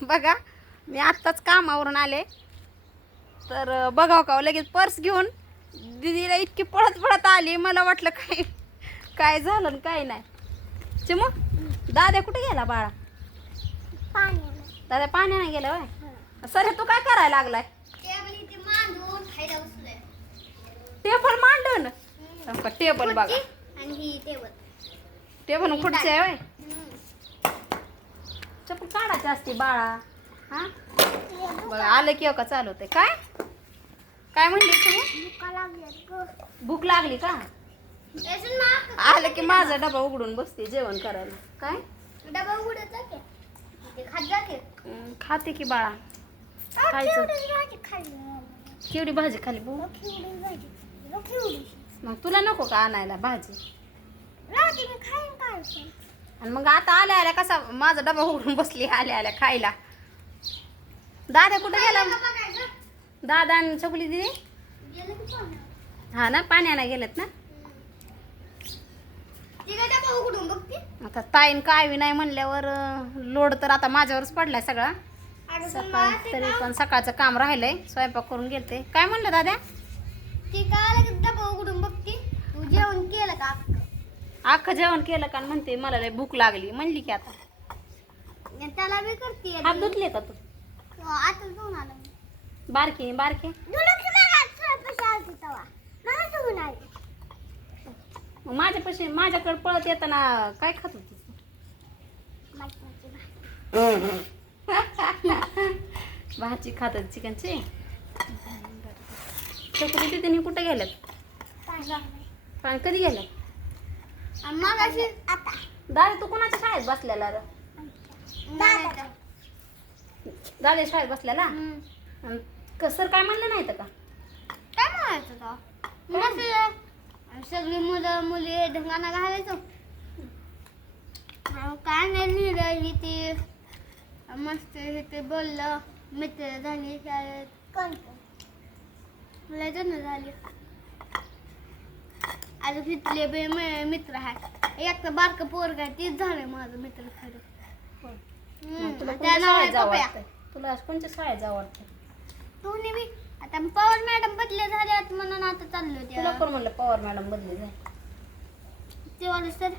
बघा मी आत्ताच कामावरून आले. तर बघाव का लगेच पर्स घेऊन दिदीला इतकी पळत पळत आली मला वाटलं काय काय झालं काय नाही. चिमू दादा कुठे गेला बाळा? दादा पाण्याने गेला वय सर तू काय करायला लागलाय? टेबल मांडून टेबल बघा. ही टेबल. खुर्ची आहे वय चप्पल काढायची असते बाळा. हा? बघा आलं की का? चालू होते काय? काय म्हणली चिमू भूक लागली का? आलं की माझा डबा उघडून बसते जेवण करायला. काय? डबा उघडत की. खात की. की बाळा. खायचं. केवढी भाजी खाली. मग तुला नको का आणायला भाजी? आणि मग आता आल्या आल्या कसा माझा डबा उघडून बसली आल्या आल्या खायला. दादा कुठे गेला. दादा आणि दिदी? की पाहुणं. हा ना पाण्याला गेलेत ना? आता ताईन काय बी नाही म्हणल्यावर लोड तर आता माझ्यावरच पडलाय सगळा. सकाळ तरी पण सकाळचं काम राहिलंय स्वयंपाक करून गेलते काय म्हणलं दादा? ती काय डबा उघडून बघते. तू जेवण केलं का? अख्खं जेवण केलं का म्हणते मला लय भूक लागली. म्हणली की आता. त्याला बी करते हात धुतले का तू? आता धुवून आलं. बारकी बारकी. मग माझ्यापाशी माझ्याकडे पळत येताना काय खात होती? भाजी. खात होती चिकनची? तिथे कुठे गेल्यात? कधी गेल्यात? आणि मग अशी आता. दादा तू कोणाच्या शाळेत बसलेला रे? दादा. दादा शाळेत बसलेला. आणि क- सर काय म्हणलं नाही तर का? काय म्हणायचं तो? सगळी मुलं मुली ढंगाणा घालायचो. आणि काय नाही लिहिलं ही ते मस्त हे ते बोललं. मित्र झाली शाळेत. लय जण झाली. अजून तिथले बे मित्र आहे एक तर बारकं पोरग आहे तीच झालंय माझं मित्र खरं. त्या पप्या. तुला कोणत्या शाळेत वाटतं तू नेहमी आता पवन मॅडम बदले झाल्यात म्हणून आता चाललो तुला कोण म्हणलं पवार मॅडम बदली जाय तेव्हा सर.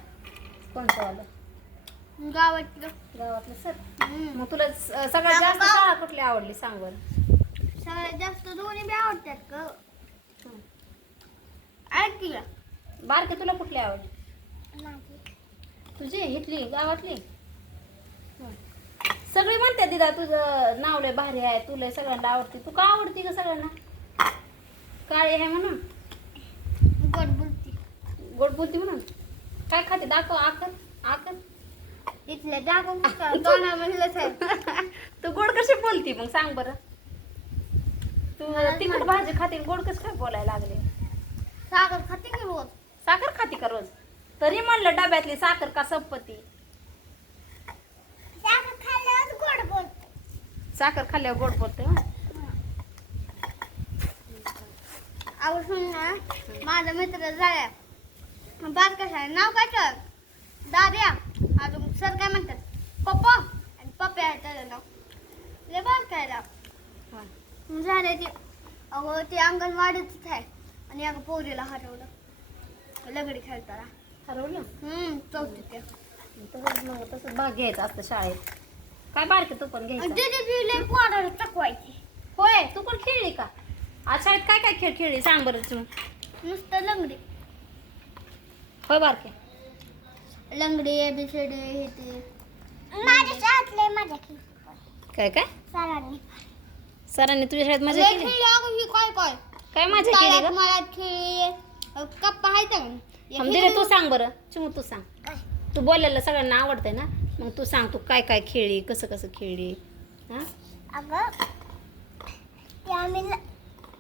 कोणतं वालं? गावातलं. गावातलं सर? हम्म. मग तुला स- सगळ्यात जास्त शाळा कुठली आवडली सांग बरं. सगळ्यात जास्त दोन्ही बी आवडतात ग. ऐक की गं. बारके तुला कुठली आवडली? तुझी इथली गावातली. सगळी म्हणते दिदा तुझं नाव लय भारी आहे तुला सगळ्यांना आवडते. तू का आवडती का सगळ्यांना? काळी आहे म्हणून. गोड बोलती. गोड बोलती म्हणून? काय खाते? दाखव आकर आकर. दोना म्हणलंच आहे. तू गोड कशी बोलती? मग सांग बरं. तू तिखट भाजी खाते गोड कसं काय बोलायला लागले? साखर खाते की रोज? साखर खाती का रोज? तरी म्हणलं डब्यातली साखर का संपत्ती? साखर खाल्ल्यावर गोड बोलते. साखर खाल्ल्यावर गोड बोलते हं. ना माझा मित्र बात कसा आहे नाव काय ठेव दाद्या. अजून सर काय म्हणतात? पप्पा. आणि पप्पा आहे त्याचं नाव. लय काय नाव हं. झाले ते. अगं ते अंगणवाडीतच आहे. आणि एका पोरीला हरवलं. लगडी खेळताना. हम्म तसंच मग तसंच भाग घ्यायचा असतं शाळेत. काय बारके तू पण घ्यायचा? तिथे बिले पोराला चकवायची. होय तू पण खेळली का? आज शाळेत काय काय खेळ खेळली? सांग बरं तू. नुसतं लंगडी. होय बारके. लंगडी एबीसीडी हे ते. माझ्या शाळेतले माझ्या काय काय? सरांनी. सरांनी तुझ्या शाळेत मजा केली? ही काय काय? काय मजा केली ग? मला खेळली कप्पा आहे का? दिले तू सांग बरं. चिमू तू सांग. तू बोलायला सगळ्यांना आवडतंय ना? मग तू सांग तू काय काय खेळली कसं कसं खेळली हा? अगं ते आम्ही ल-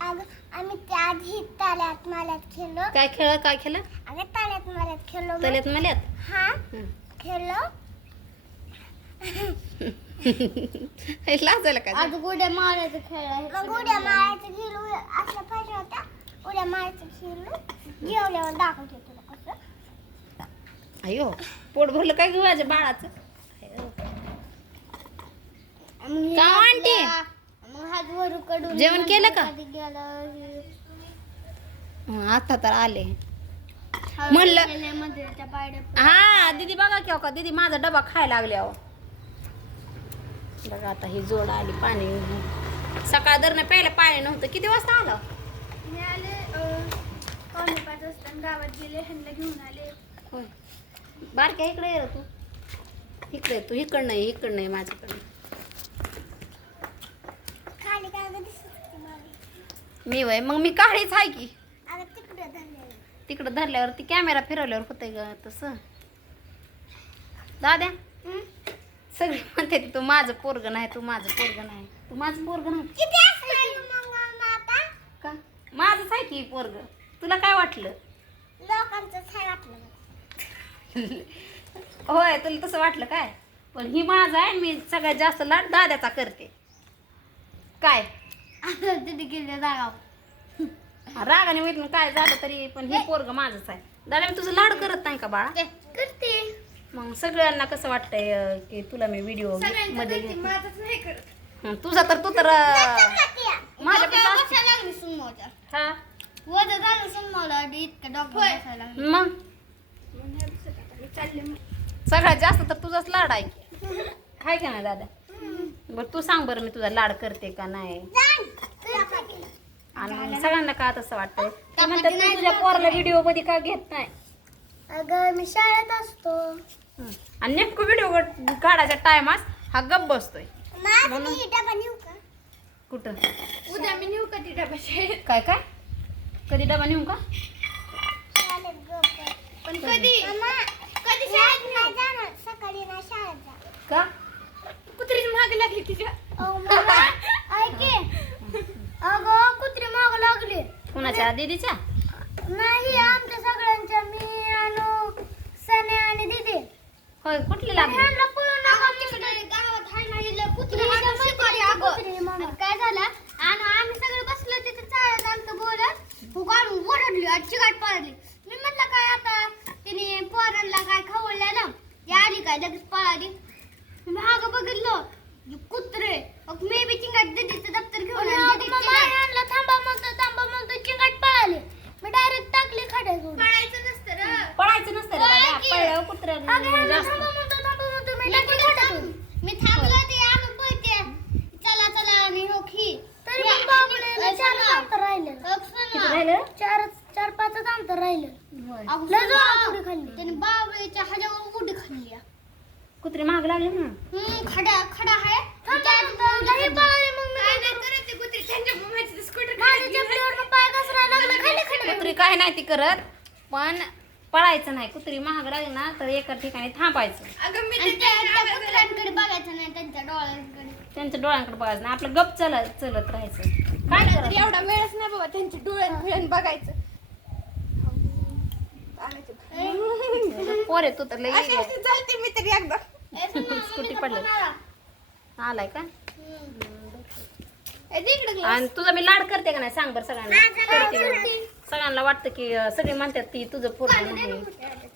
अगं आम्ही त्या आधी ताल्यात माल्यात खेळलो. काय खेळ काय खेळ? अगं ताल्यात माल्यात खेळलो मग. तल्यात मल्यात हा? हं. खेळलो. लाजायला काय आज उड्या मारायचं खेळ मग उड्या मारायचं खेळ असलं पाहिजे होता. उड्या मारायचं खेळ जेवल्यावर दाखवते तुला कसं अयो पोट भरलं काय घेऊ माझ्या बाळाचं. मग का आंटी? मग हात वर कडून जेवण केलं का? आता तर आले. म्हणलं- हा दीदी बघा की हो का? दीदी माझा डबा खायला लागले अहो बघा आता ही जोड आली पाणी. सकाळ दरनं प्यायला पाणी नव्हतं. किती वाजता आलं? मी आले अं, पावणे पाच वाजता गावात गेले ह्यांना घेऊन आले. होय. बारक्या इकडे ये रे तू. इकडे तू. इकडं नाही इकडं नाही माझ्याकडे. खाली काय दिसत मी वय मग मी काळीच आहे की. अगं तिकडे धरले तिकडं धरल्यावरती कॅमेरा फिरवल्यावर होतंय ग तसं. दाद्या. सगळे म्हणते तू माझं पोरग नाही तू माझं पोरग नाही. तू माझं पोरग नाही. का? माझंच आहे की पोरग. तुला काय वाटलं? होय तुला तसं वाटलं काय? पण ही माझं आहे मी सगळ्यात जास्त लाड दाद्याचा करते. काय? तिथे गेले जागाव रागाने काय झालं तरी पण हे पोरग माझंच आहे. दादा मी तुझं लाड करत नाही का बाळा? करते. मग सगळ्यांना कसं वाटतंय की तुला मी व्हिडिओमध्ये हं, तुझा तर तू तर माझ्या हा? मग? चालले सगळ्यात जास्त तर तुझाच लाड आहे की. हाय का नाही दादा? बरं तू सांग बरं मी तुझा लाड करते का नाही? आणि सगळ्यांना का तसं वाटतंय? ते म्हणतात तुझ्या पोराला व्हिडिओमध्ये का घेत नाही? अगं मी शाळेत असतो. आणि नेमकं व्हिडिओ काढायच्या टायमास हा गप्प बसतोय. कुठं? उद्या मी नेऊ का ती डबा काय काय? कधी डबा नेऊ का? पण कधी? कधी शाळेत नाही जाणार. सकाळी नाही शाळेत जा. का? कुत्रीची माग लागली तिच्या. ऐके अगं कुत्री माग लागली. कुणाच्या? दीदीच्या? नाही आमच्या सगळ्यांच्या मी अनु सने आणि दीदी होय कुठली लागली ह्यांना पळून नका तिकडे गावात हाय नाही लय कुत्री हाणून शिकारी अगं. आणि काय झालं आणि आम्ही सगळे बसलो तिथे चालत आमचं बोलत फुगाडून ओरडली आणि चिकाट पळाली मी म्हटलं काय आता तिने पोरांना काय खवळलेलं ती आली काय लगेच पळाली मी मागं बघितलं ही कुत्रे मग मी बी चिंगाट दीदीचं दप्तर घेऊन आणलं थांबा म्हणतो थांबा म्हणतो चिंगाट पळाली मी डायरेक्ट टाकली खाड्यात पळायचं नसतं रे पळायचं नसतं रे दादा. की. पळल्यावर कुत्र्या जास्त मी थांबलो ते आम्ही पळते चला चला आणि हो खी तरी पण बाबुले चार अंतर राहिलं किती राहिलं चार चार पाच अंतर राहिलं. लय खाल्ली? त्याने बाबळीच्या उडी खाल्ली? कुत्री महाग लागली ना. हम्म खडा खडा आहे. कुत्री त्यांच्या मम्मीची स्कूटर माझ्या चपलीवर पाय घसरायला लागला. खाली खडा कुत्री काय नाही ती करत पण पळायचं नाही. कुत्री महाग लागली ना तर एका ठिकाणी थांबायचं. बघायचं नाही त्यांच्या डोळ्यांकडे. त्यांच्या डोळ्यांकडे बघायचं नाही. आपलं गप चलत चलत राहायचं. काय एवढा वेळच नाही बाबा त्यांच्या डोळ्यात डोळ्यात बघायचं. पोरे तू तर लई चालते मी तरी एकदा. स्कूटी पडली. आलाय का? इकडे आणि तुझा मी लाड करते का नाही? सांग बरं सगळ्यांना. करते. सगळ्यांना वाटतं की अं, सगळे म्हणतात ती तुझं पोरग नाही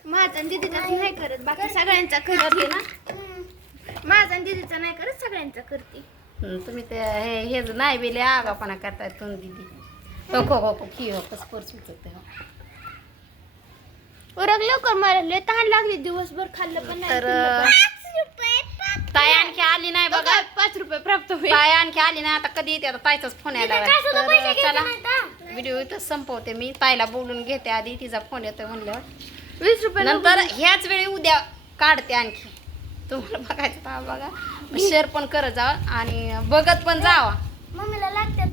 माझा आणि दीदीचा नाही करत बाकी सगळ्यांचा करते. ना? माझा आणि दीदीचा नाही करत सगळ्यांचा करते. हं, तुम्ही ते हे हे ज नाही बेले आगापणा करताय तुम्ही दिदी. हो हो हो हो की हो कसं पर्स उचलते हो. उरग लवकर मारले तहान लागली दिवसभर खाल्लं पण नाही तर. ताई आणखी आली नाही बघा. पाच रुपये प्राप्त होईल? ताई आणखी आली नाही आता कधी येते आता ताईचाच फोन यायला लागला. पैसे तर चला. व्हिडिओ इथं संपवते मी. ताईला बोलून घेते आधी तिचा फोन येतोय म्हणल्यावर. वीस रुपये नंतर ह्याच वेळी उद्या काढते आणखी. तुम्हाला बघायचं तर बघा. शेअर पण करत जावा आणि बघत पण जावा. मम्मीला लागतात